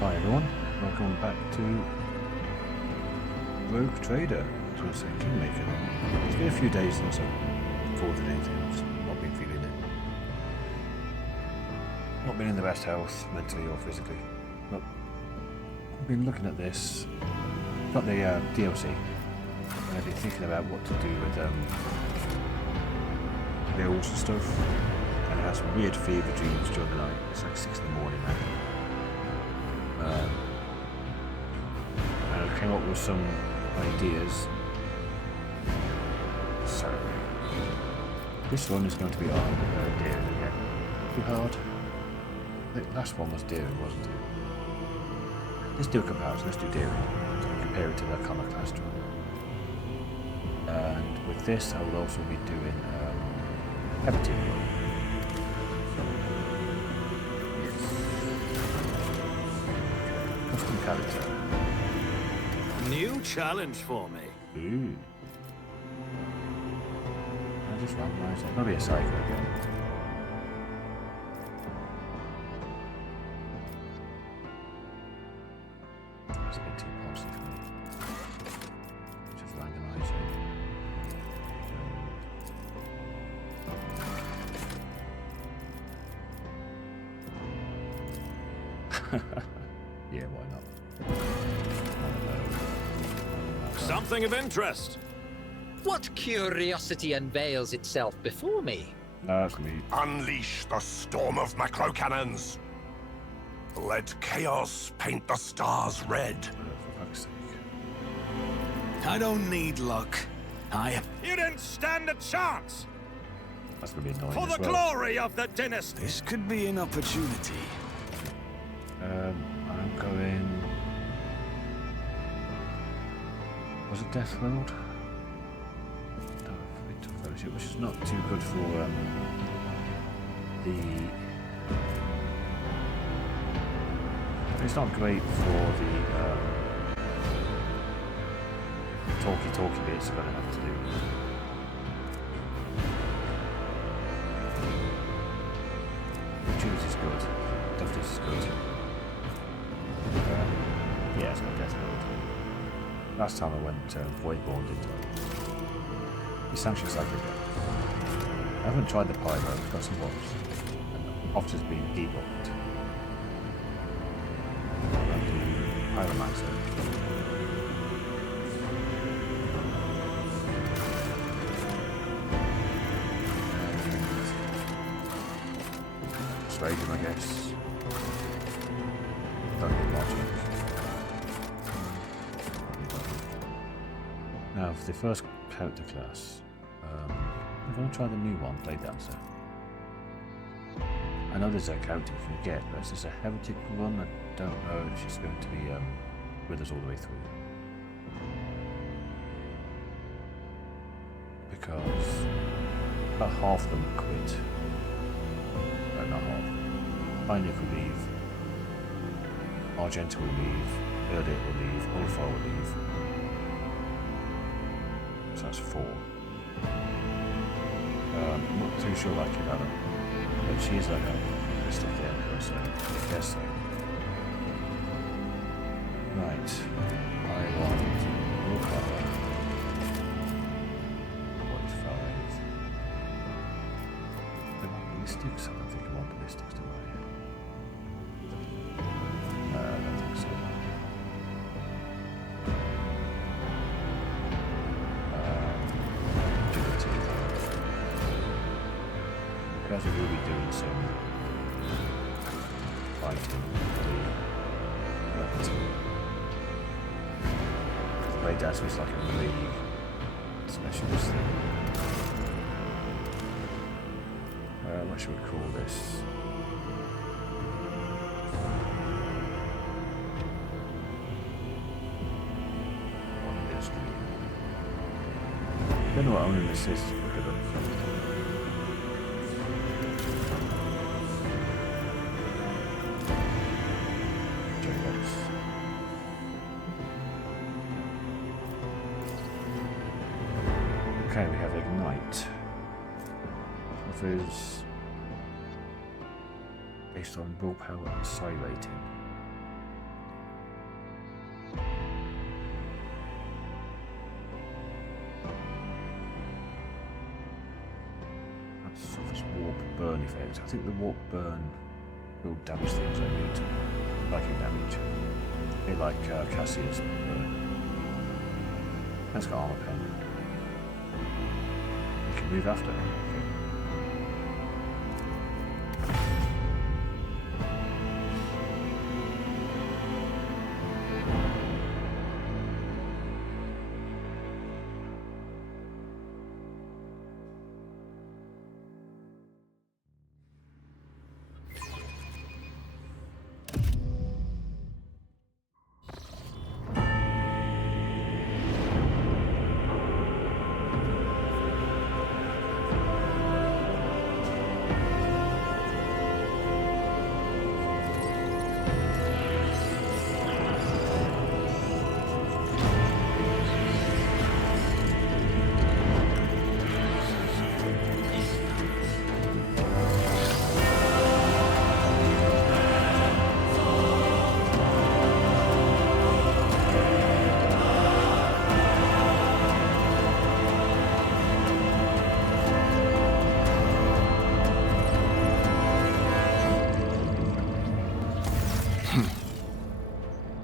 Hi everyone, welcome back to Rogue Trader. I was going to say Kingmaker. It's been a few days since I recorded anything. I've just not been feeling it. Not been in the best health, mentally or physically. But I've been looking at this. Got the DLC. And I've been thinking about what to do with bills and stuff. And I had some weird fever dreams during the night. It's like 6 in the morning now. And I came up with some ideas. So this one is going to be on Daring again. Too hard. The last one was Daring, wasn't it? Let's do a comparison. Let's do Daring. Compare it to the Iconoclast one. And with this, I will also be doing Heretic one. Custom character. New challenge for me. Ooh. I just randomise it. Maybe a Psyker again. It's a bit too policy for me. Just randomise it. Yeah, why not? Something of interest. What curiosity unveils itself before me? That's me. Unleash the storm of macro cannons. Let chaos paint the stars red. For fuck's sake. I don't need luck. You didn't stand a chance. That's going to be annoying For as the well. glory of the dynasty. This could be an opportunity. I'm going... Was it Death Road? Fellowship, which is not too good for it's not great for the talky bits I'm going to have to do. Choose is good. Justice is good. Yeah, it's got Death Road. Last time I went Voidborn did the Sanctions like again. I haven't tried the Pyro, I've got some bots. And oft has been debooked. I'll do Pyromancer. Persuade him, I guess. Don't get logic. Now, for the first character class, I'm going to try the new one, Bladedancer. I know there's a character you can get, but it's a Heretic one. I don't know if she's going to be with us all the way through. Because about half of them quit. No, not half. Pioneer will leave. Argenta will leave. Heretic will leave. Ulfar will leave. So that's 4. I'm not too sure like it, Adam. But she's like a mystic there, so I guess so. Right. I want Ulfar. 45. I want ballistics? I don't think I want ballistics, do I? I don't think so. Because we will be doing some fighting the weapons. The Bladedancer is like a really specialist thing. What should we call this? I don't know what owning this is. Look at it. Okay, we have Ignite. Offers based on willpower and psi rating. effect. I think the warp burn will damage things I need. Liking damage. A bit like Cassia's burn. That's got armor pen. You can move after. Okay.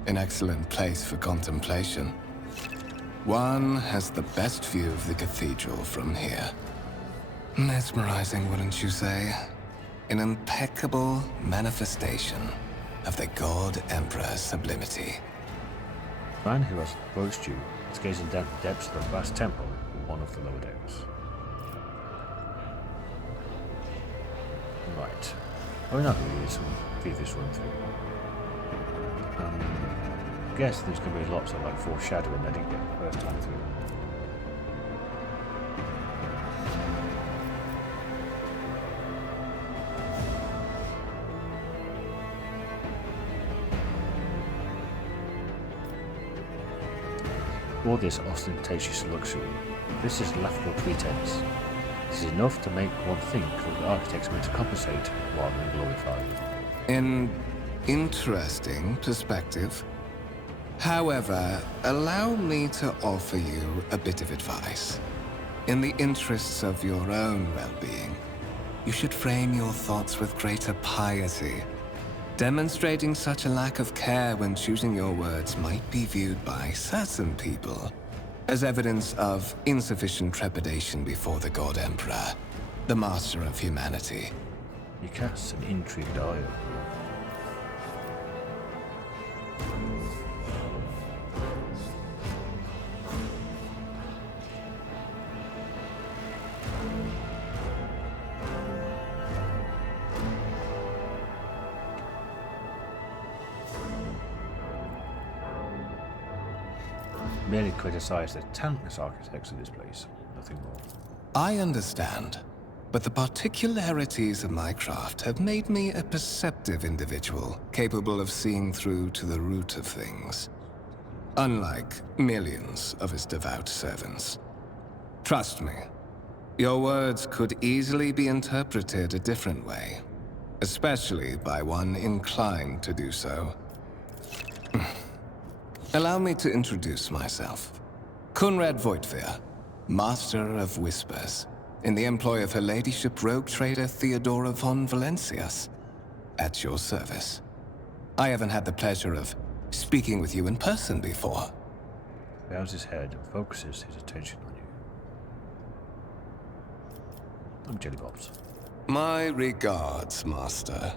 An excellent place for contemplation. One has the best view of the cathedral from here. Mesmerizing, wouldn't you say? An impeccable manifestation of the God Emperor's sublimity. The man who has approached you is gazing down the depths of the vast temple in one of the lower decks. Right. Oh, no, we need some previous run through. I guess there's going to be lots of like foreshadowing I didn't get the first time through. All this ostentatious luxury, this is laughable pretense. This is enough to make one think that the architects meant to compensate rather than glorify. An interesting perspective. However, allow me to offer you a bit of advice. In the interests of your own well-being, you should frame your thoughts with greater piety. Demonstrating such a lack of care when choosing your words might be viewed by certain people as evidence of insufficient trepidation before the God Emperor, the master of humanity. You cast an intrigued eye over you. Merely criticize the talentless architects of this place, nothing more. I understand, but the particularities of my craft have made me a perceptive individual, capable of seeing through to the root of things. Unlike millions of his devout servants. Trust me, your words could easily be interpreted a different way, especially by one inclined to do so. Allow me to introduce myself. Conrad Voigtfir, Master of Whispers, in the employ of Her Ladyship Rogue Trader Theodora von Valencius, at your service. I haven't had the pleasure of speaking with you in person before. Bows his head and focuses his attention on you. I'm Jelly Bobs. My regards, Master.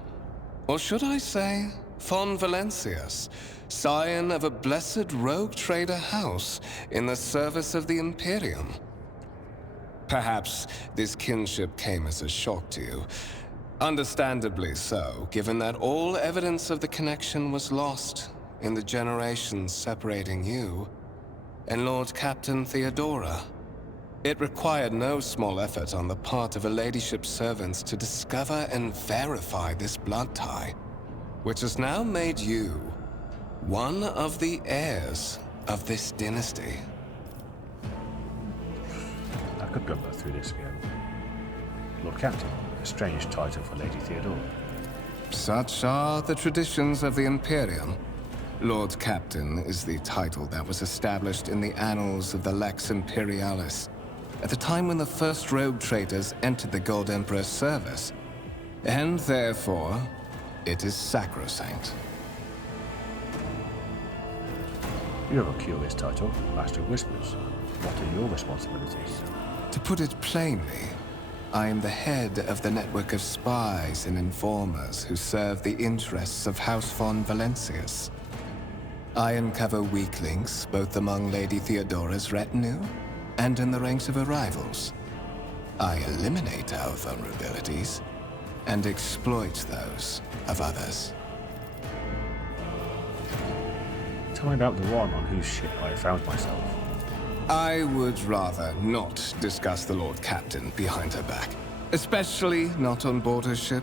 Or should I say, von Valencius, scion of a blessed rogue trader house in the service of the Imperium. Perhaps this kinship came as a shock to you. Understandably so, given that all evidence of the connection was lost in the generations separating you and Lord Captain Theodora. It required no small effort on the part of Her Ladyship's servants to discover and verify this blood tie, which has now made you one of the heirs of this dynasty. I could go through this again. Lord Captain, a strange title for Lady Theodora. Such are the traditions of the Imperium. Lord Captain is the title that was established in the annals of the Lex Imperialis at the time when the first rogue traders entered the God Emperor's service. And therefore, it is sacrosanct. You have a curious title, Master of Whispers. What are your responsibilities? To put it plainly, I am the head of the network of spies and informers who serve the interests of House von Valencius. I uncover weak links both among Lady Theodora's retinue and in the ranks of her rivals. I eliminate our vulnerabilities and exploit those of others. Tell me about the one on whose ship I found myself. I would rather not discuss the Lord Captain behind her back, especially not on board her ship.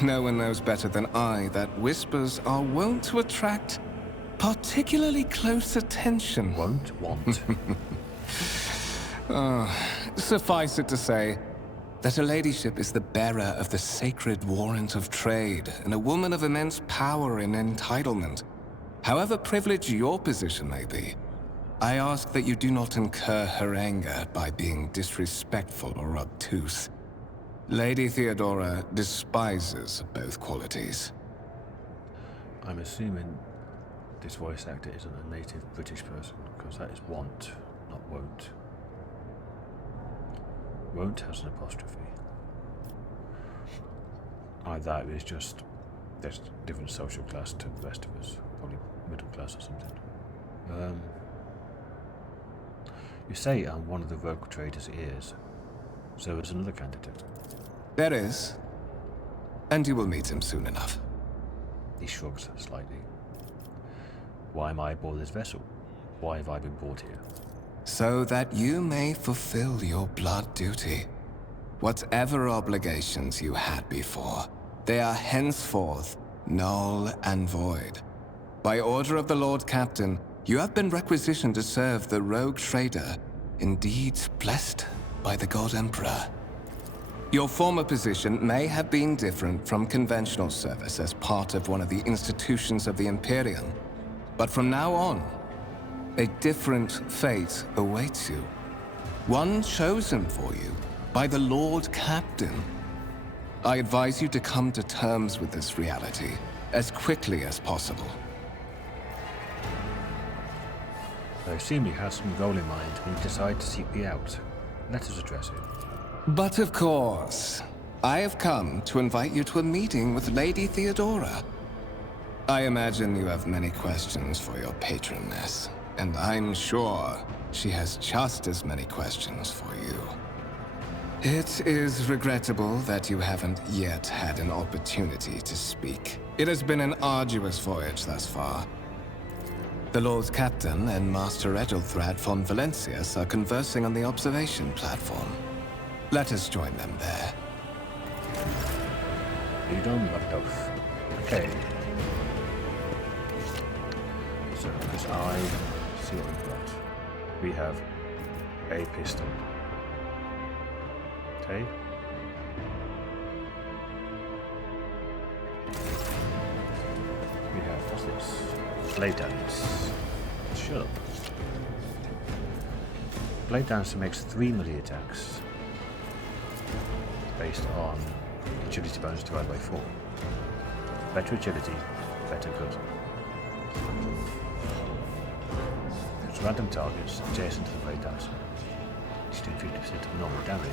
No one knows better than I that whispers are wont to attract particularly close attention. Want? Suffice it to say that her ladyship is the bearer of the sacred warrant of trade and a woman of immense power and entitlement. However privileged your position may be, I ask that you do not incur her anger by being disrespectful or obtuse. Lady Theodora despises both qualities. I'm assuming this voice actor isn't a native British person, because that is want, not won't. Won't has an apostrophe. Either that is just there's a different social class to the rest of us, probably middle class or something. You say I'm one of the rogue trader's ears, so is another candidate. There is, and you will meet him soon enough. He shrugs slightly. Why am I aboard this vessel? Why have I been brought here? So that you may fulfill your blood duty. Whatever obligations you had before, they are henceforth null and void. By order of the Lord Captain, you have been requisitioned to serve the rogue trader, indeed blessed by the God Emperor. Your former position may have been different from conventional service as part of one of the institutions of the Imperium, but from now on, a different fate awaits you. One chosen for you by the Lord Captain. I advise you to come to terms with this reality as quickly as possible. I assume you have some goal in mind when you decide to seek me out. Let us address it. But of course, I have come to invite you to a meeting with Lady Theodora. I imagine you have many questions for your patroness, and I'm sure she has just as many questions for you. It is regrettable that you haven't yet had an opportunity to speak. It has been an arduous voyage thus far. The Lord Captain and Master Edelthrad von Valencius are conversing on the observation platform. Let us join them there. You don't like off. Okay. So, because I see what we've got. We have a pistol. Okay. We have, what's this? Bladedancer. Shut up. Bladedancer makes 3 melee attacks based on agility bonus divided by 4. Better agility, better good. It's random targets adjacent to the Bladedancer. It's doing 50% of normal damage.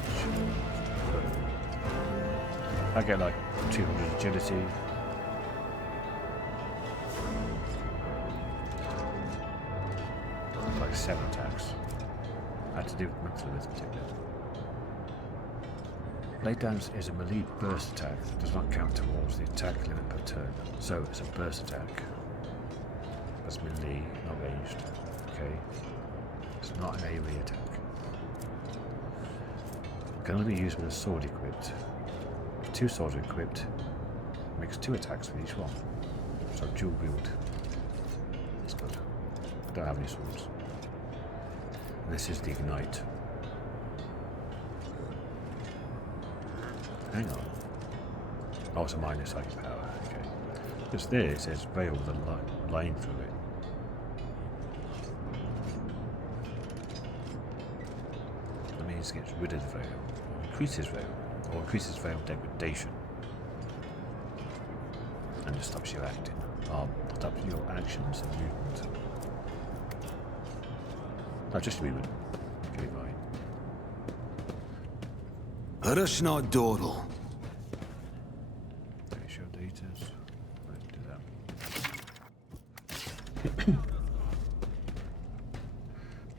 I get like 200 agility. Like 7 attacks. I had to do mental arithmetic there. Bladedancer is a melee burst attack that does not count towards the attack limit per turn. So it's a burst attack. That's melee, not ranged. Okay. It's not an AoE attack. Can only be used with a sword equipped. If 2 swords are equipped, it makes 2 attacks with each one. So dual wield. That's good. I don't have any swords. And this is the ignite. Hang on. Oh, it's a minus psychic power. Okay. Just there it says veil with a line through it. That means it gets rid of the veil, or increases veil degradation. just stops you acting. Stops your actions and movement. No, just movement. Okay, fine. Let us not dawdle. Okay, show datas. Let's do that.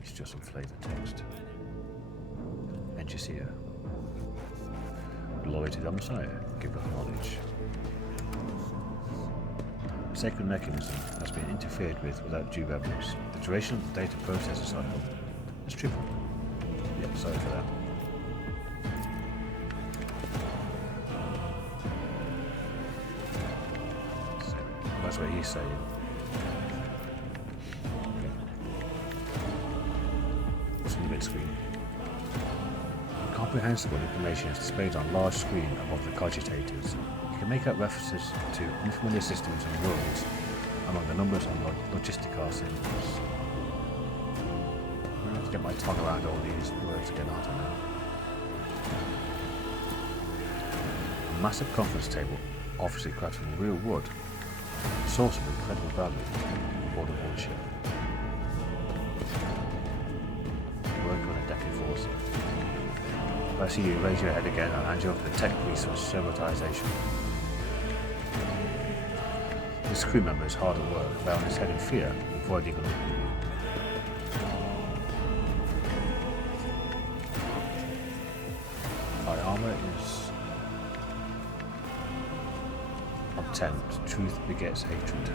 It's just some flavor text. And you see her. Loyalty to the Messiah. Give us knowledge. The sacred mechanism has been interfered with without due reverence. The duration of the data processor cycle is tripled. Yeah, sorry for that. So, that's what he's saying. Okay. It's in the mid-screen. Comprehensible information is displayed on a large screen above the cogitators. You can make out references to unfamiliar systems and worlds among the numbers on logistical symbols. I'm going to have to get my tongue around all these words again, aren't I now? A massive conference table, obviously crafted from real wood, a source of incredible value aboard a voidship. Work on a decade force. If I see you raise your head again, I'll hand you over to the tech resource servitization. This crew member is hard at work, bowing his head in fear, avoiding a my armor is contempt. Truth begets hatred.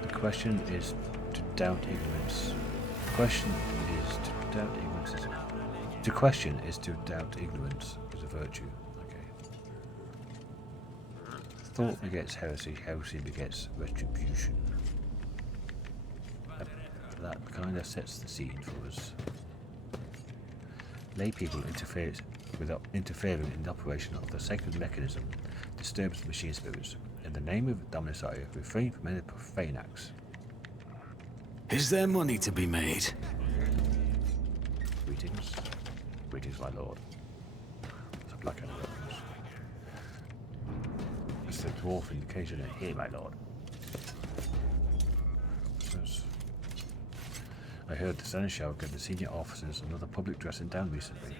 The question is to doubt ignorance. The question is to doubt ignorance. To question is to doubt ignorance is a virtue. Thought begets heresy, heresy begets retribution. That kind of sets the scene for us. Lay people interfering in the operation of the sacred mechanism disturbs the machine spirits. In the name of Dominus, refrain from any profane acts. Is there money to be made? Greetings. Greetings, my lord. It's a black animal. It's the dwarf indication here, my lord. I heard the Seneschal gave the senior officers another public dressing down recently.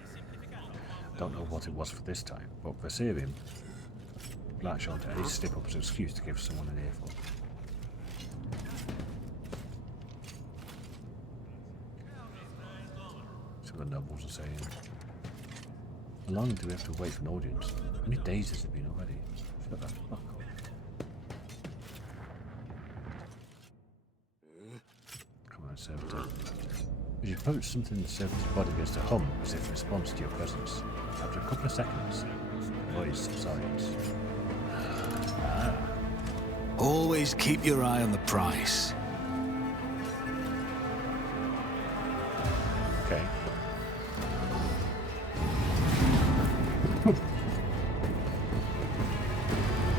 Don't know what it was for this time, but Verserium latched onto any slip-up as an excuse to give someone an earful. So the nobles are saying, how long do we have to wait for an audience? How many days has it been already? Shut the fuck up. Come on, servitor. As you approach something in the servitor's body begins to hum as if in response to your presence. After a couple of seconds, the noise subsides. Always keep your eye on the price. Okay.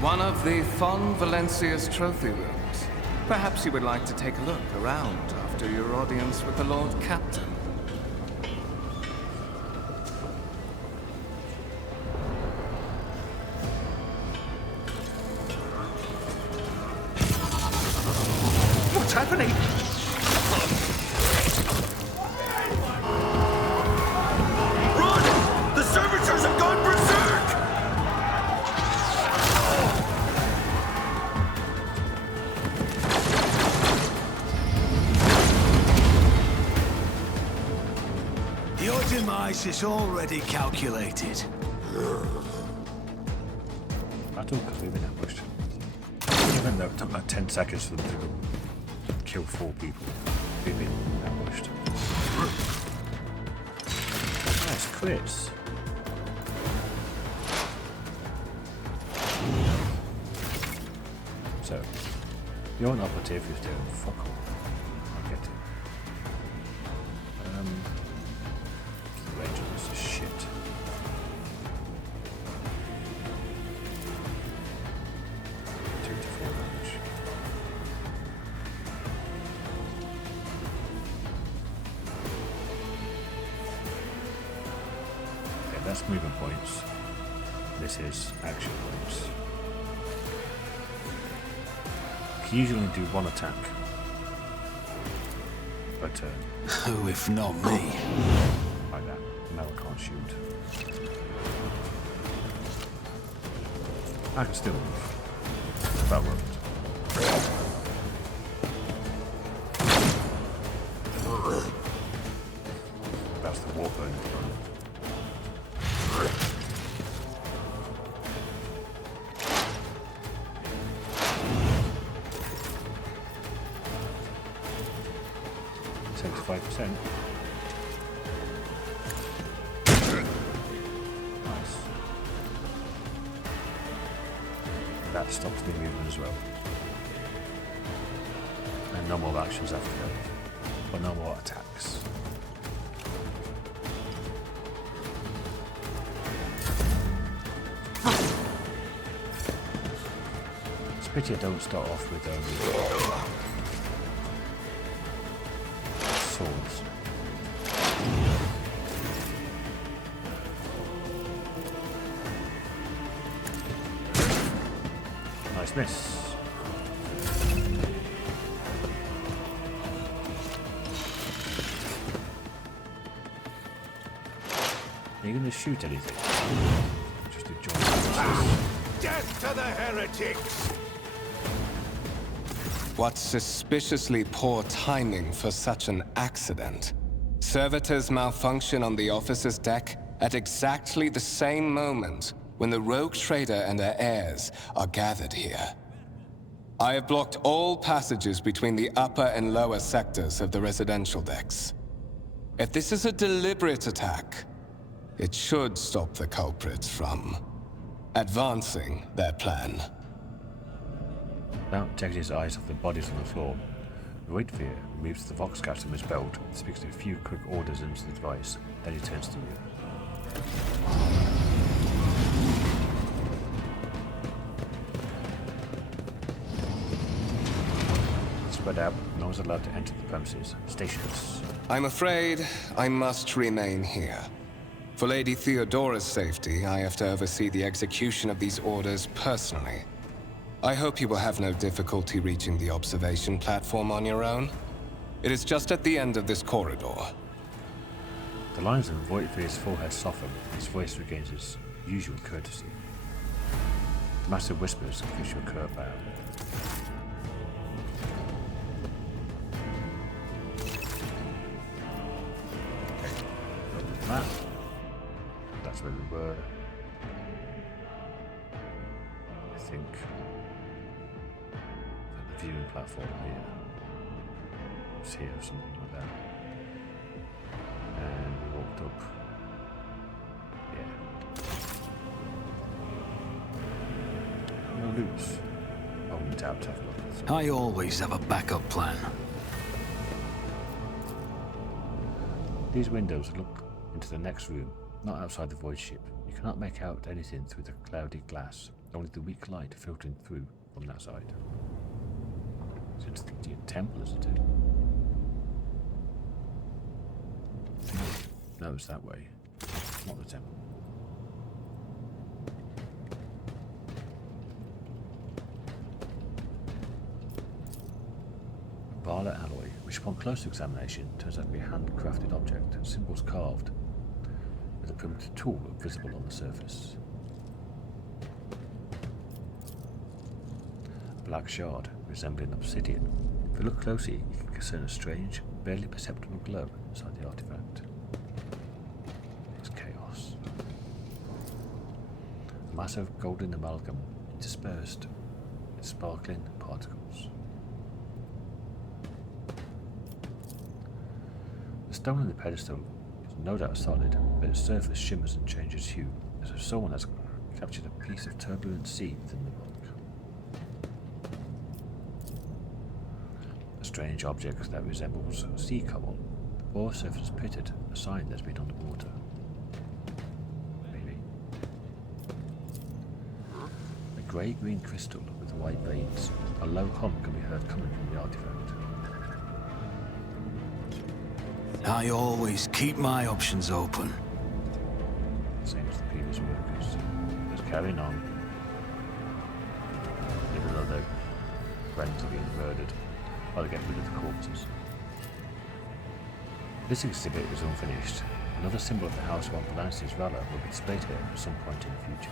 One of the Fon Valencia's trophy rooms. Perhaps you would like to take a look around after your audience with the Lord Captain. What's happening? Run! The servitors have gone berserk! Your demise is already calculated. Battle because we've been ambushed. Even though it took about 10 seconds for them to kill 4 people, we've been ambushed. Nice crits. So, you're an operative who's doing fuck all. I get it. The range on this is shit. That's movement points. This is action points. can usually only do one attack per turn. Who if not me? Like that. Now I can't shoot. I can still move. That worked. That's the warp burn. %. Nice. That stops me moving as well. And no more actions after that. But no more attacks. It's a pity I don't start off with swords. Nice miss. Are you going to shoot anything? Just to join forces. Death to the heretics! What suspiciously poor timing for such an accident. Servitors malfunction on the officer's deck at exactly the same moment when the rogue trader and her heirs are gathered here. I have blocked all passages between the upper and lower sectors of the residential decks. If this is a deliberate attack, it should stop the culprits from advancing their plan. Without taking his eyes off the bodies on the floor, Voidsphere removes the Voxcast from his belt, speaks a few quick orders into the device, then he turns to you. Spread out, no one's allowed to enter the premises. Stations. I'm afraid I must remain here. For Lady Theodora's safety, I have to oversee the execution of these orders personally. I hope you will have no difficulty reaching the observation platform on your own. It is just at the end of this corridor. The lines on Voidsphere's forehead soften, his voice regains its usual courtesy. The master whispers gives you a curt bow. Open that. That's where we were. I think. The viewing platform here. It's here or something like that. And we walked up. Yeah. No loops. Oh, we tapped have a look. I always have a backup plan. These windows look into the next room, not outside the void ship. You cannot make out anything through the cloudy glass, only the weak light filtering through from that side. It's the temple, isn't it? No, it's that way. Not the temple. Violet alloy, which upon closer examination turns out to be a handcrafted object, symbols carved, with a primitive tool visible on the surface. A black shard, resembling obsidian. If you look closely, you can discern a strange, barely perceptible glow inside the artifact. It's chaos. A massive golden amalgam, interspersed with sparkling particles. The stone on the pedestal is no doubt solid, but its surface shimmers and changes hue, as if someone has captured a piece of turbulent sea within the rock. A strange object that resembles sea cobble. The pore surface is pitted, a sign that's been underwater. Maybe. A grey-green crystal with white veins. A low hum can be heard coming from the artifact. I always keep my options open. Same as the previous workers. Just carrying on. Even though they're friends are being murdered while they get rid of the corpses. This exhibit is unfinished. Another symbol of the House of Valencia's valor will be displayed here at some point in the future.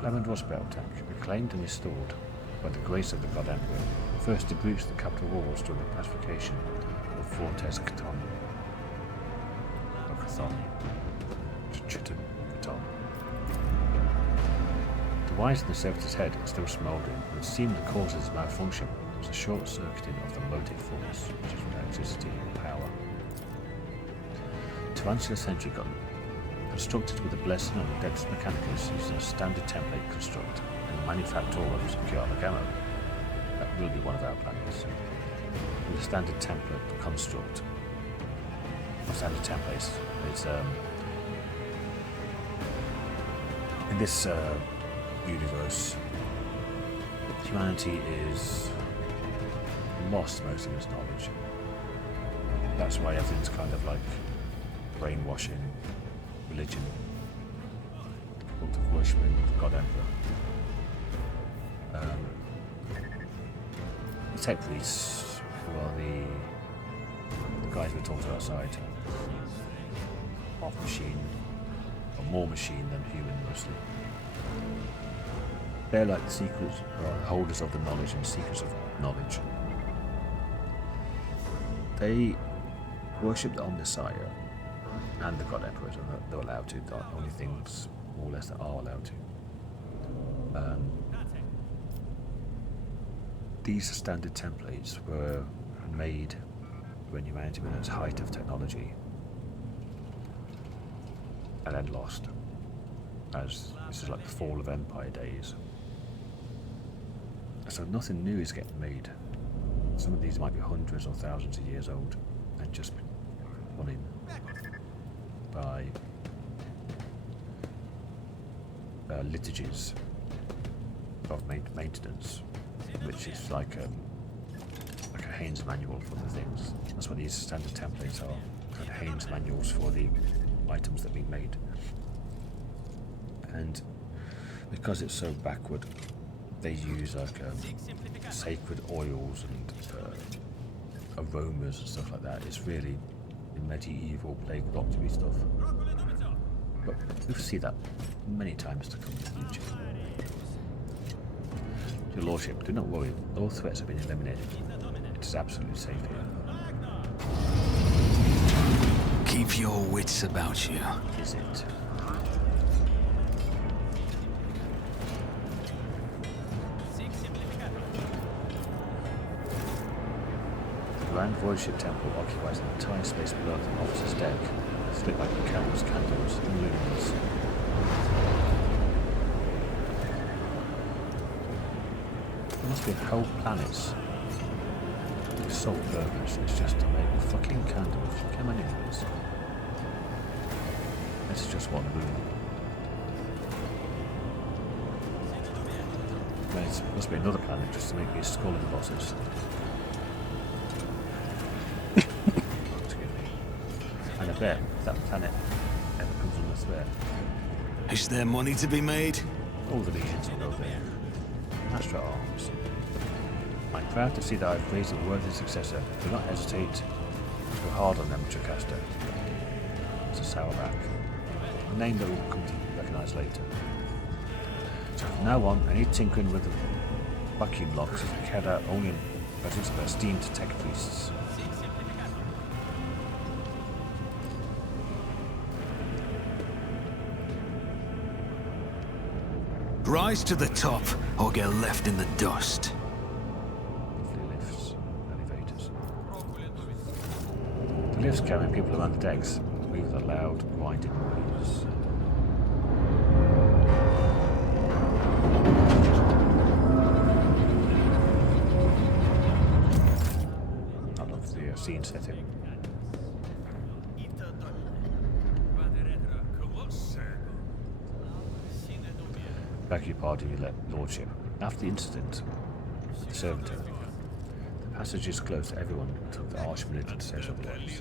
Lemon Rust Bell Tank, reclaimed and restored by the grace of the God Emperor, first to breach the capital walls during the pacification of Fortes Catan. The wires in the servitor's head are still smouldering, and it seemed the cause of its malfunction was a short-circuiting of the motive force, which is electricity and power. Tarantula sentry gun, constructed with a blessing of the Dex Mechanicus using a standard template construct and manufacture of secure ammo. That will be one of our planets. With a standard template construct, or standard templates, it's in this universe, humanity is lost most of its knowledge. That's why everything's kind of like brainwashing, religion, cult of worshipping the God Emperor. The tech police, who are the guys we talked about outside, half machine, or more machine than human mostly. They're like the secrets, or holders of the knowledge and secrets of knowledge. They worship the Omnissiah and the God Emperor, and they're allowed to. The only things, more or less, that are allowed to. These standard templates were made when humanity was at its height of technology, and then lost, as this is like the fall of Empire days. So nothing new is getting made. Some of these might be hundreds or thousands of years old and just run in by liturgies of maintenance, which is like a Haynes manual for the things. That's what these standard templates are, kind of Haynes manuals for the items that we made. And because it's so backward, they use like sacred oils and aromas and stuff like that. It's really medieval plague doctor-y stuff. But we'll see that many times to come in the future. Your Lordship, do not worry. All threats have been eliminated. It is absolutely safe here. Keep your wits about you. Is it? The Grand Voidship Temple occupies an entire space below the officer's deck, lit by countless candles and lumens. There must be whole planets whose sole purpose is just to make fucking candles. How many of these? This is just one room. There must be another planet just to make these skull bosses. And I bet if that planet ever comes under threat, Is there money to be made? all the legions will go there. Astra arms. I'm proud to see that I've raised a worthy successor. Do not hesitate to go hard on them, Tricaster. It's a sourback. A name that will come to recognise later. So from now on, any tinkering with the vacuum locks is carried out only in the presence of esteemed tech priests. Rise to the top, or get left in the dust. Lovely lifts, elevators. The lifts carrying people around the decks move with a loud, grinding noise. I love the scene setting. Back your party, Lordship. After the incident with the servitor, the passage is closed to everyone until the Archmilitant says otherwise.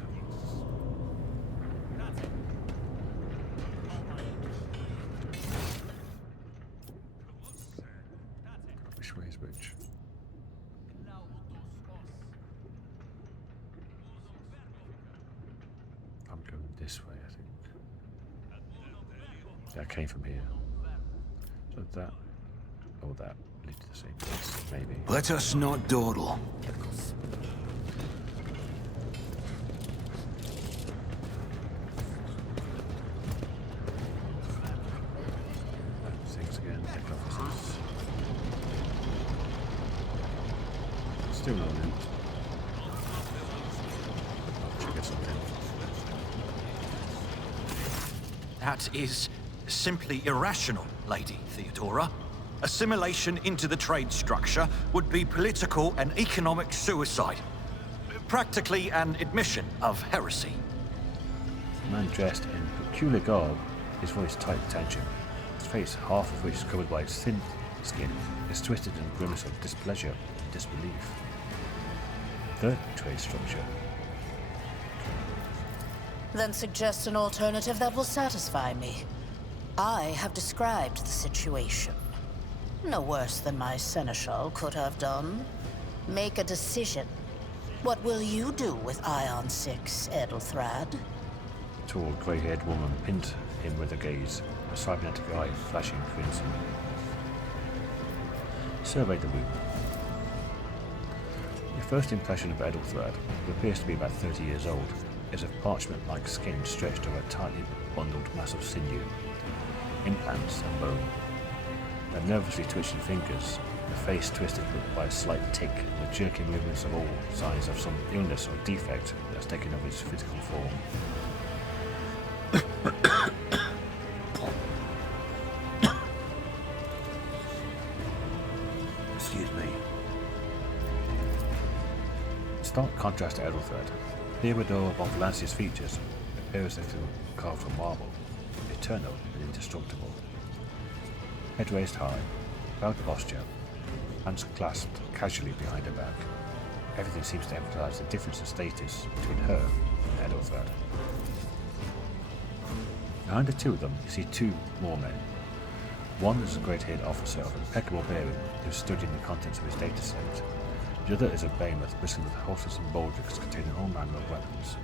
bridge. I'm going this way, I think. Yeah, I came from here. So that or that lead to the same place, maybe. Let us not dawdle. Things again, encompasses. Still no loot. I'll trigger something. That is simply irrational, Lady Theodora. Assimilation into the trade structure would be political and economic suicide. Practically an admission of heresy. A man dressed in peculiar garb, his voice tight with tension. His face, half of which is covered by its thin skin, is twisted in a grimace of displeasure and disbelief. The trade structure. Then suggest an alternative that will satisfy me. I have described the situation. No worse than my seneschal could have done. Make a decision. What will you do with Ion 6, Edelthrad? A tall, grey-haired woman pinned him with a gaze, a cybernetic eye flashing crimson. Survey the room. Your first impression of Edelthrad, who appears to be about 30 years old, is of parchment-like skin stretched over a tightly bundled mass of sinew, implants and bone. Their nervously twitching fingers, the face twisted by a slight tic, and the jerking movements of all signs of some illness or defect that's taken over its physical form. Excuse me. In stark contrast to Edelthrad, Theodora von Valancia's features appear as if they were carved from marble, eternal and indestructible. Head raised high, proud posture, hands clasped casually behind her back. Everything seems to emphasize the difference in status between her and Edelthrad. Behind the two of them, you see two more men. One is a great-haired officer of impeccable bearing who's studying the contents of his data set. The other is a behemoth bristling with holsters and baldricks containing all manner of weapons.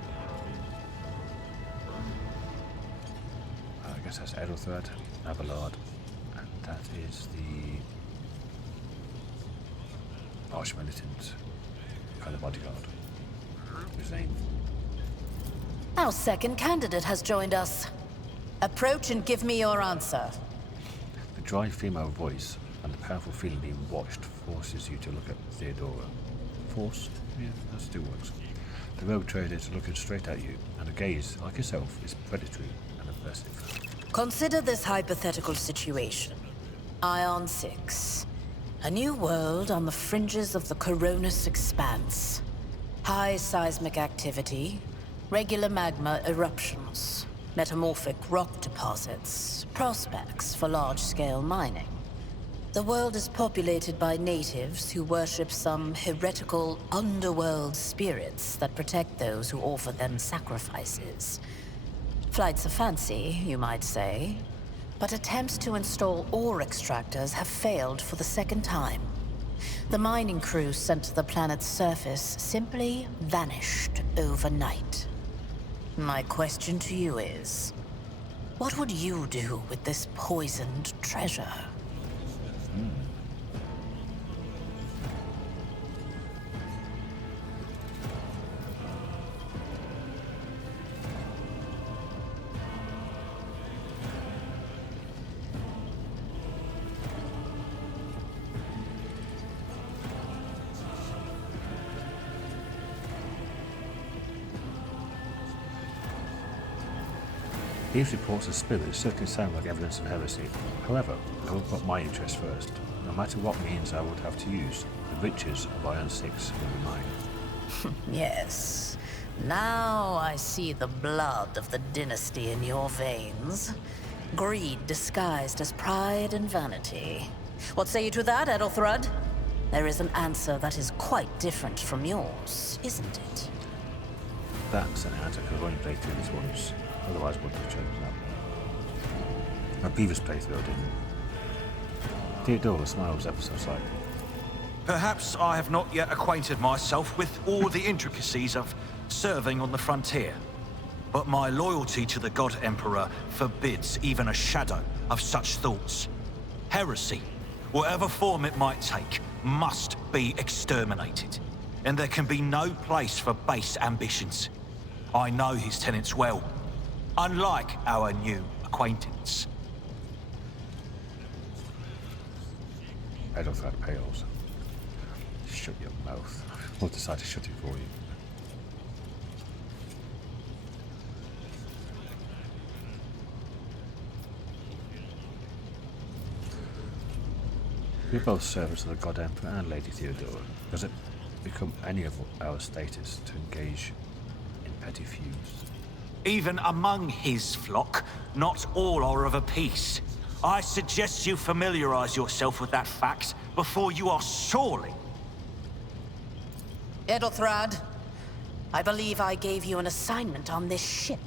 I guess that's Edelthrad, Abelard, and that is the Archmilitant kind of bodyguard. Whose name? Our second candidate has joined us. Approach and give me your answer. The dry female voice and the powerful feeling being watched forces you to look at Theodora. Forced? Yeah, that still works. The rogue trader is looking straight at you, and a gaze, like yourself, is predatory and aggressive. Consider this hypothetical situation. Ion 6. A new world on the fringes of the Koronus Expanse. High seismic activity, regular magma eruptions, metamorphic rock deposits, prospects for large-scale mining. The world is populated by natives who worship some heretical underworld spirits that protect those who offer them sacrifices. Flights of fancy, you might say, but attempts to install ore extractors have failed for the second time. The mining crew sent to the planet's surface simply vanished overnight. My question to you is, what would you do with this poisoned treasure? These reports of spirits certainly sound like evidence of heresy. However, I will put my interest first. No matter what means I would have to use, the riches of Ion 6 will be mine. Yes. Now I see the blood of the dynasty in your veins. Greed disguised as pride and vanity. What say you to that, Edelthrad? There is an answer that is quite different from yours, isn't it? That's an answer I could have only played through this once. Otherwise, I would have chosen that. My previous playthrough I didn't. Theodora smiles ever so slightly. Perhaps I have not yet acquainted myself with all the intricacies of serving on the frontier. But my loyalty to the God Emperor forbids even a shadow of such thoughts. Heresy, whatever form it might take, must be exterminated. And there can be no place for base ambitions. I know his tenets well, unlike our new acquaintance. Edelthad pales. Shut your mouth. I'll decide to shut it for you. We both servants of the God Emperor and Lady Theodora. Does it become any of our status to engage in petty feuds? Even among his flock, not all are of a piece. I suggest you familiarize yourself with that fact before you are sorely. Edelthrad, I believe I gave you an assignment on this ship.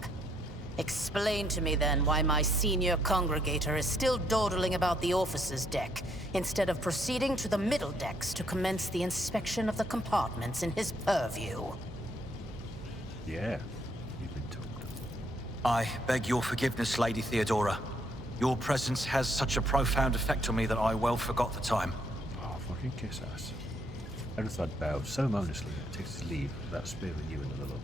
Explain to me then why my senior congregator is still dawdling about the officers' deck, instead of proceeding to the middle decks to commence the inspection of the compartments in his purview. Yeah, you've been told. I beg your forgiveness, Lady Theodora. Your presence has such a profound effect on me that I well forgot the time. Oh, fucking kiss ass. Edelthad bows so ominously and takes his leave without sparing you another look.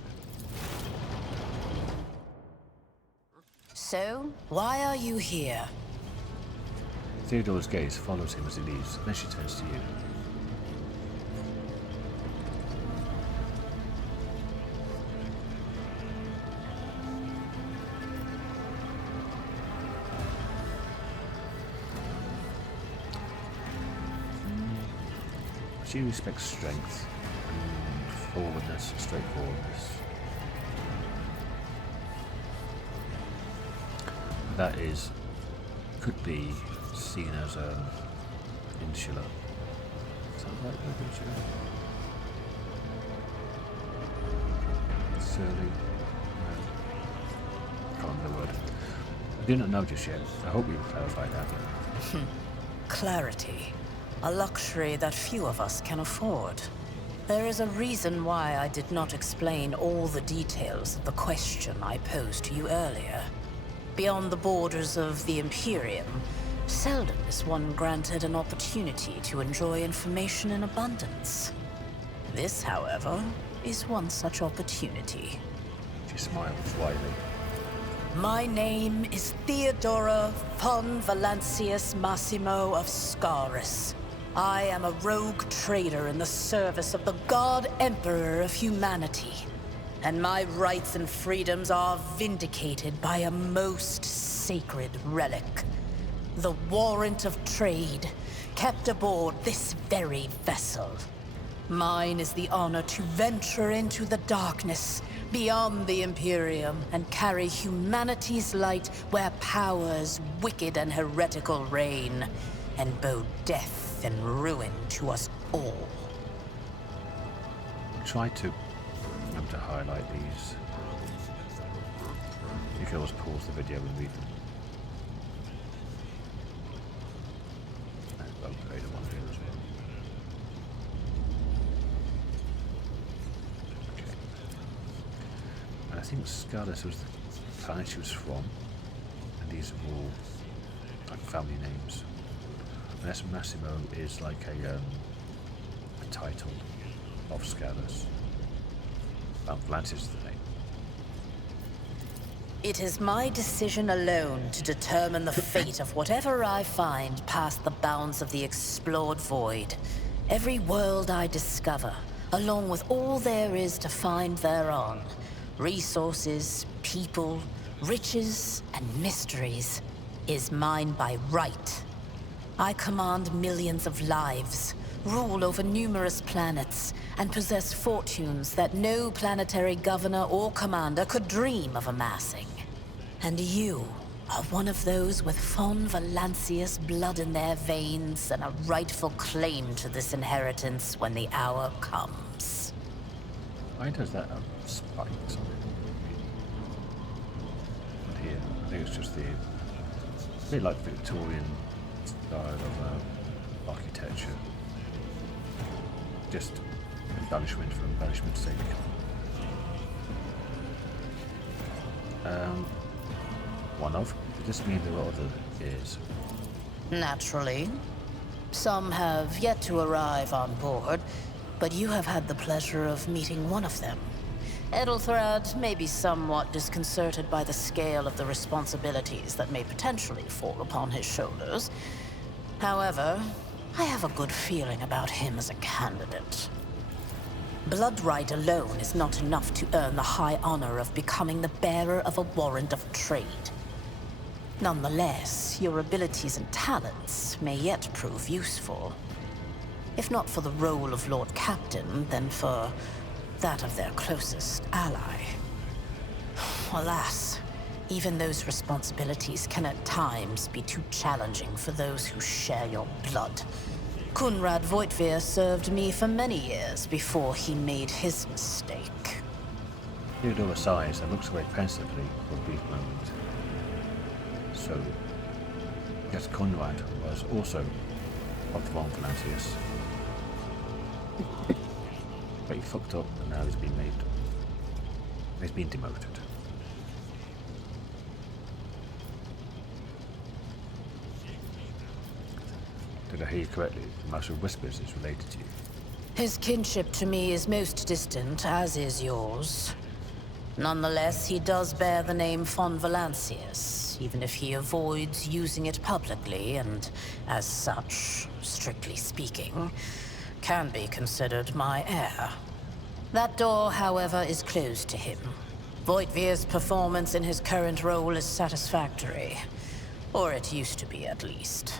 So, why are you here? Theodora's gaze follows him as he leaves, then she turns to you. She respects strength and forwardness and straightforwardness. That is, could be seen as insular. Sounds like insular. Surly. Can't remember the word. I do not know just yet. I hope you clarify that. Clarity. A luxury that few of us can afford. There is a reason why I did not explain all the details of the question I posed to you earlier. Beyond the borders of the Imperium, seldom is one granted an opportunity to enjoy information in abundance. This, however, is one such opportunity. She smiles widely. My name is Theodora von Valancius Massimo of Scaris. I am a rogue trader in the service of the God Emperor of humanity. And my rights and freedoms are vindicated by a most sacred relic. The warrant of trade, kept aboard this very vessel. Mine is the honor to venture into the darkness, beyond the Imperium, and carry humanity's light where powers wicked and heretical reign, and bow death and ruin to us all. Try to highlight these. You can always pause the video and read them. And I'll create one here as well. Okay. And I think Scarlet was the planet she was from, and these are all like family names. Unless Massimo is like a title of Scarlet. Valancius is the name. It is my decision alone to determine the fate of whatever I find past the bounds of the explored void. Every world I discover, along with all there is to find thereon. Resources, people, riches, and mysteries, is mine by right. I command millions of lives, rule over numerous planets, and possess fortunes that no planetary governor or commander could dream of amassing. And you are one of those with von Valancius blood in their veins and a rightful claim to this inheritance when the hour comes. Why does that have spikes on it? But here, I think it's just a bit like Victorian style of architecture. just embellishment for embellishment's sake. One of. Does this mean there are other ears? Naturally. Some have yet to arrive on board, but you have had the pleasure of meeting one of them. Edelthrad may be somewhat disconcerted by the scale of the responsibilities that may potentially fall upon his shoulders. However, I have a good feeling about him as a candidate. Blood right alone is not enough to earn the high honor of becoming the bearer of a warrant of trade. Nonetheless, your abilities and talents may yet prove useful. If not for the role of Lord Captain, then for that of their closest ally. Alas, even those responsibilities can at times be too challenging for those who share your blood. Kunrad Voitvir served me for many years before he made his mistake. Theodora sighs and looks away pensively for a brief moment. So, yes, Conrad was also of the Von Valancius. But he fucked up and now he's been demoted. Did I hear you correctly? The Master of Whispers is related to you. His kinship to me is most distant, as is yours. Nonetheless, he does bear the name Von Valancius, even if he avoids using it publicly, and as such, strictly speaking, can be considered my heir. That door, however, is closed to him. Voitvir's performance in his current role is satisfactory. Or it used to be, at least.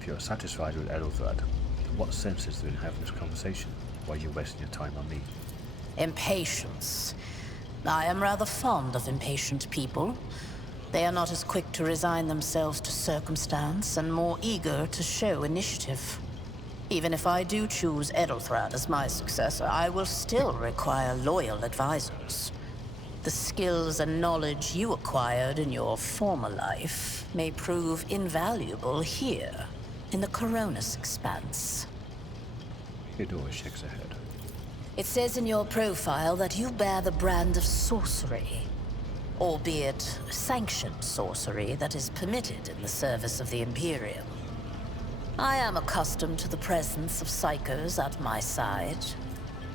If you're satisfied with Edelthrad, then what sense is there in having this conversation while you're wasting your time on me? Impatience. I am rather fond of impatient people. They are not as quick to resign themselves to circumstance and more eager to show initiative. Even if I do choose Edelthrad as my successor, I will still require loyal advisors. The skills and knowledge you acquired in your former life may prove invaluable here, in the Koronus Expanse. Theodora shakes her head. It says in your profile that you bear the brand of sorcery, albeit sanctioned sorcery that is permitted in the service of the Imperium. I am accustomed to the presence of Psykers at my side.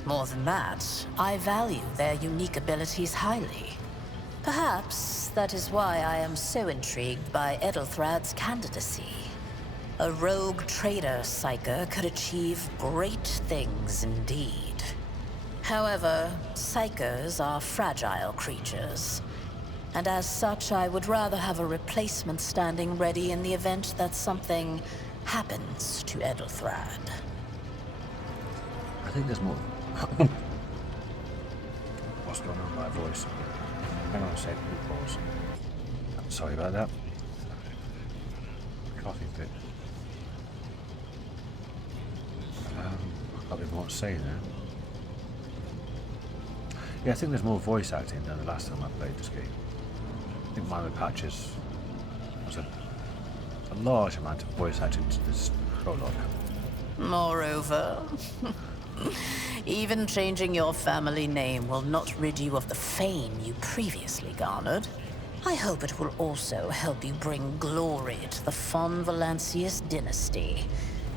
More than that, I value their unique abilities highly. Perhaps that is why I am so intrigued by Edelthrad's candidacy. A rogue trader Psyker could achieve great things indeed. However, Psykers are fragile creatures, and as such I would rather have a replacement standing ready in the event that something happens to Edelthrad. I think there's more. What's going on with my voice? Hang on a second, pause. Sorry about that. Coughing fit. I can't remember what to say now. Yeah, I think there's more voice acting than the last time I played this game. I think Minor Patches was a large amount of voice acting to this prologue. Moreover, even changing your family name will not rid you of the fame you previously garnered. I hope it will also help you bring glory to the Von Valancius dynasty,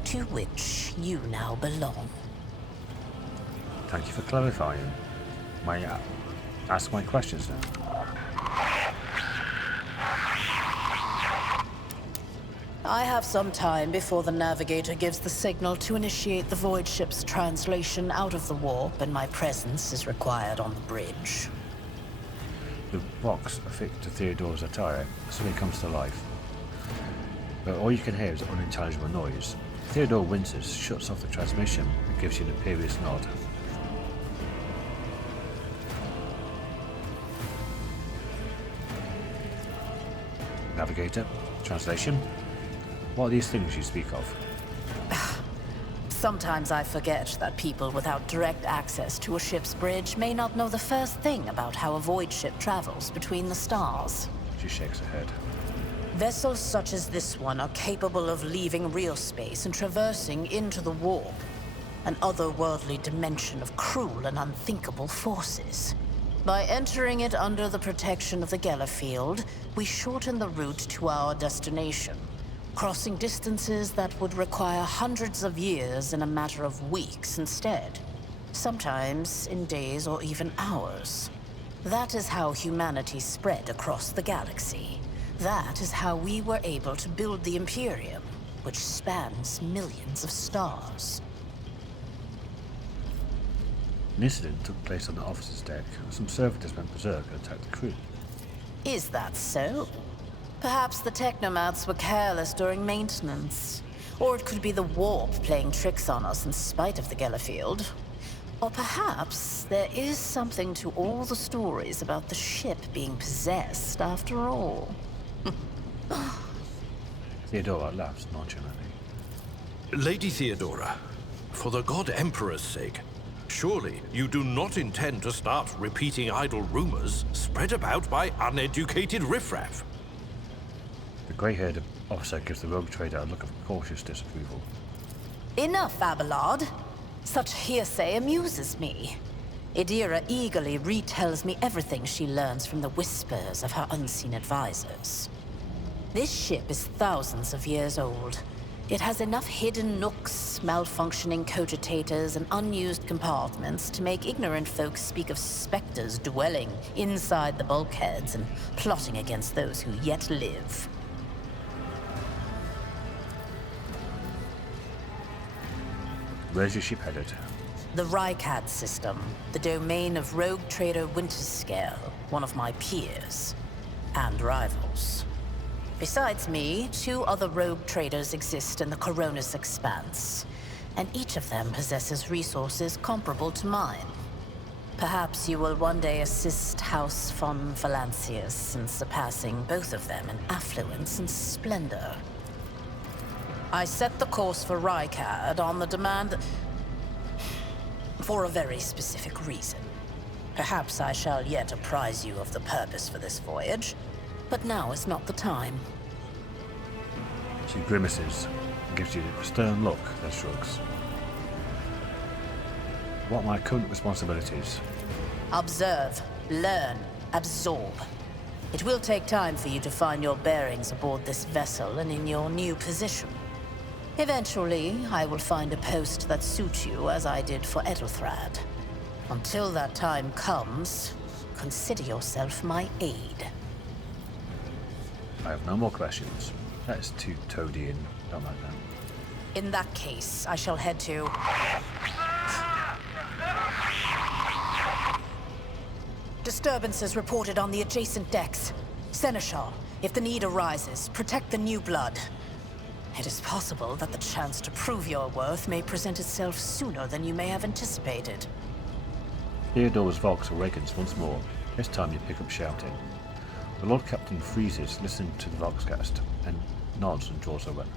to which you now belong. Thank you for clarifying. May I ask my questions now? I have some time before the navigator gives the signal to initiate the void ship's translation out of the warp, and my presence is required on the bridge. The box affixed to Theodora's attire suddenly comes to life. But all you can hear is unintelligible noise. Theodora winces, shuts off the transmission, and gives you an imperious nod. Navigator, translation. What are these things you speak of? Sometimes I forget that people without direct access to a ship's bridge may not know the first thing about how a void ship travels between the stars. She shakes her head. Vessels such as this one are capable of leaving real space and traversing into the warp, an otherworldly dimension of cruel and unthinkable forces. By entering it under the protection of the Gellerfield, we shorten the route to our destination, crossing distances that would require hundreds of years in a matter of weeks instead, sometimes in days or even hours. That is how humanity spread across the galaxy. That is how we were able to build the Imperium, which spans millions of stars. An incident took place on the officer's deck, and some servitors went berserk and attacked the crew. Is that so? Perhaps the technomats were careless during maintenance. Or it could be the warp playing tricks on us in spite of the Gellerfield. Or perhaps there is something to all the stories about the ship being possessed after all. Theodora laughs nonchalantly. Lady Theodora, for the God Emperor's sake, surely you do not intend to start repeating idle rumors spread about by uneducated riffraff. The grey-haired officer gives the rogue trader a look of cautious disapproval. Enough, Abelard. Such hearsay amuses me. Idira eagerly retells me everything she learns from the whispers of her unseen advisors. This ship is thousands of years old. It has enough hidden nooks, malfunctioning cogitators, and unused compartments to make ignorant folks speak of specters dwelling inside the bulkheads and plotting against those who yet live. Where's your ship headed? The Rykad system, the domain of rogue trader Winterscale, one of my peers, and rivals. Besides me, 2 other rogue traders exist in the Koronus Expanse, and each of them possesses resources comparable to mine. Perhaps you will one day assist House von Valancius in surpassing both of them in affluence and splendor. I set the course for Rykad on the demand for a very specific reason. Perhaps I shall yet apprise you of the purpose for this voyage, but now is not the time. She grimaces and gives you a stern look, then shrugs. What are my current responsibilities? Observe, learn, absorb. It will take time for you to find your bearings aboard this vessel and in your new position. Eventually, I will find a post that suits you as I did for Edelthrad. Until that time comes, consider yourself my aide. I have no more questions. That is too toady and don't like that. In that case, I shall head to... Disturbances reported on the adjacent decks. Seneschal, if the need arises, protect the new blood. It is possible that the chance to prove your worth may present itself sooner than you may have anticipated. Theodora's Vox awakens once more. This time you pick up shouting. The Lord Captain freezes, listening to the Voxcast, and nods and draws a weapon.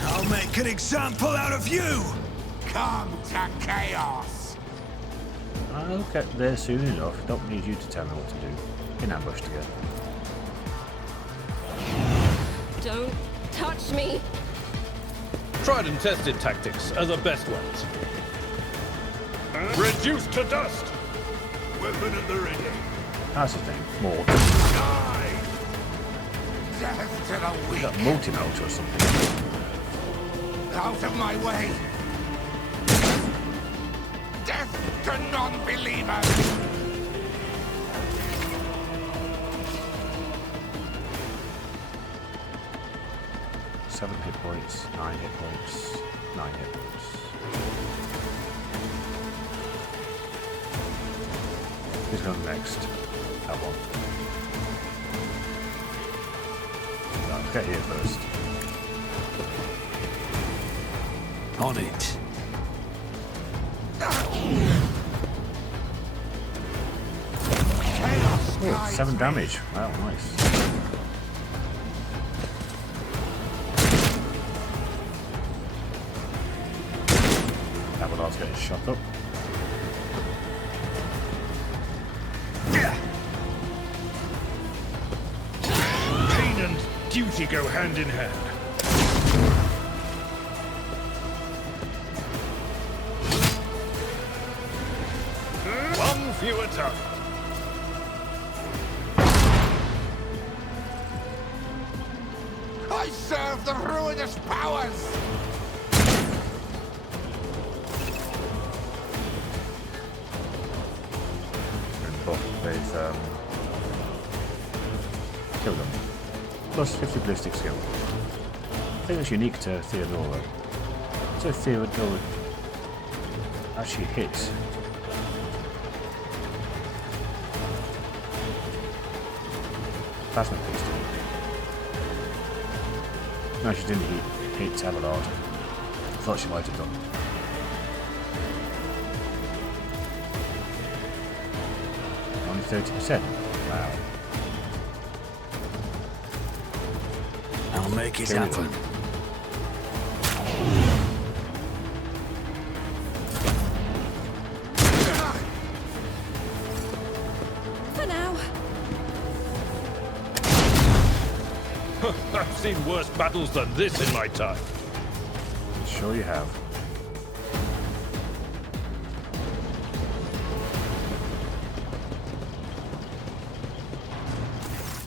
I'll make an example out of you! Come to chaos! I'll get there soon enough. Don't need you to tell me what to do. In ambush together. Don't touch me! Tried and tested tactics are the best ones. Reduced to dust! Weapon at the ready. How's his name? Maud. Die! Death to the You weak! got multi-melt or something. Out of my way! Death to non-believers! 7 hit points, 9 hit points, 9 hit points. Who's going next? That one. No, let's get here first. On it. Chaos Oh, 7 damage. Wow, nice. Avalar's getting shot up. Pain and duty go hand in hand. One fewer target. I serve the ruinous powers! With kill them. Plus 50 ballistic skill. I think that's unique to Theodora. So Theodora actually hits. Plasma pistol. No, she didn't hit Abelard. I thought she might have done. Only 30%. Wow. I'll make it happen. For now. I've seen worse battles than this in my time. Sure you have.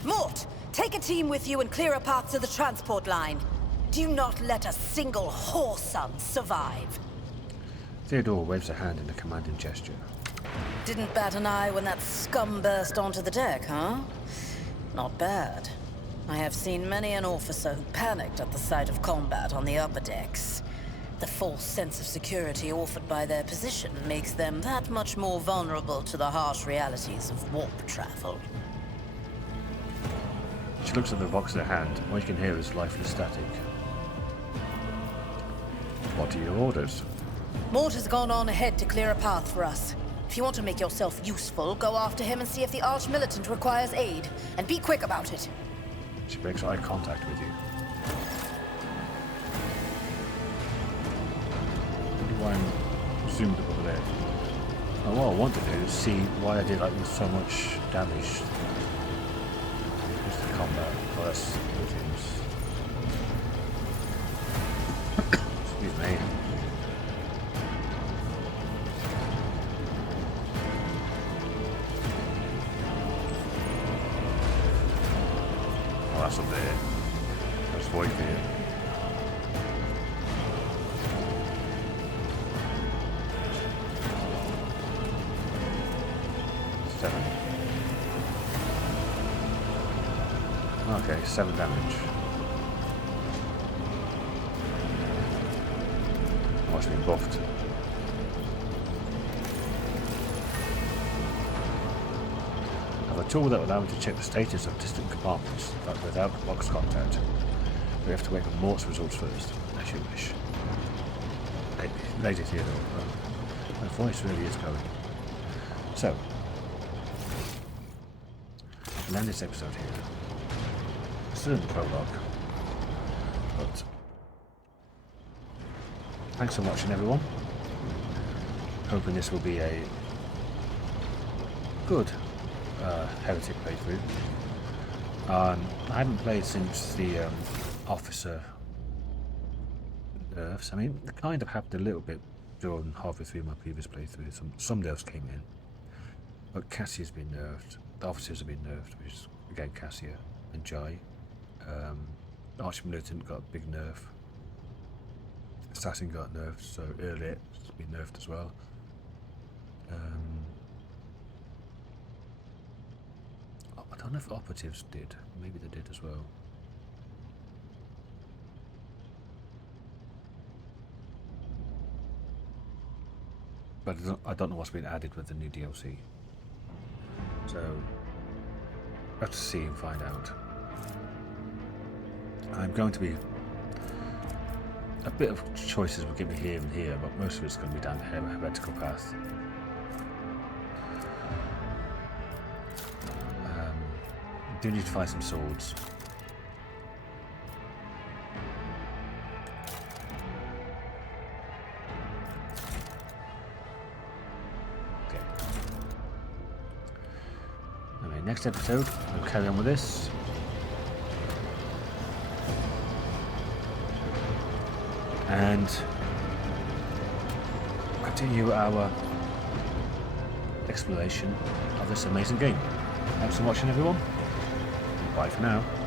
Mort, take a team with you and clear a path to the transport line. Do not let a single whoreson survive. Theodore waves a hand in a commanding gesture. Didn't bat an eye when that scum burst onto the deck, huh? Not bad. I have seen many an officer who panicked at the sight of combat on the upper decks. The false sense of security offered by their position makes them that much more vulnerable to the harsh realities of warp travel. She looks at the box in her hand. All you can hear is lifeless static. What are your orders? Mort has gone on ahead to clear a path for us. If you want to make yourself useful, go after him and see if the Arch-Militant requires aid. And be quick about it. She makes eye contact with you. Why I'm zoomed up over there. And what I want to do is see why I did like with so much damage. Just the combat. Oh, that's things. Excuse me. Oh, that's up there. That's void there. Okay, 7 damage. Oh, it's been buffed. I have a tool that will allow me to check the status of distant compartments, but without box contact. We have to wait for Mort's results first, as you wish. Lady Theodore. My voice really is going. So, we'll end this episode here. Still in the prologue, but thanks for watching, everyone. Hoping this will be a good Heretic playthrough. I haven't played since the officer nerfs. I mean, it kind of happened a little bit during halfway through my previous playthrough. Some nerfs came in, but Cassia's been nerfed. The officers have been nerfed, which is again Cassia and Jai. Arch-Militant got a big nerf. Assassin got nerfed, so earlier it's been nerfed as well. I don't know if operatives did. Maybe they did as well. But I don't know what's been added with the new DLC. So I have to see and find out. I'm going to be a bit of choices will give me here and here, but most of it's going to be down the heretical path. Do need to find some swords. Okay. Anyway, next episode, we'll carry on with this. And continue our exploration of this amazing game. Thanks for watching, everyone. Bye for now.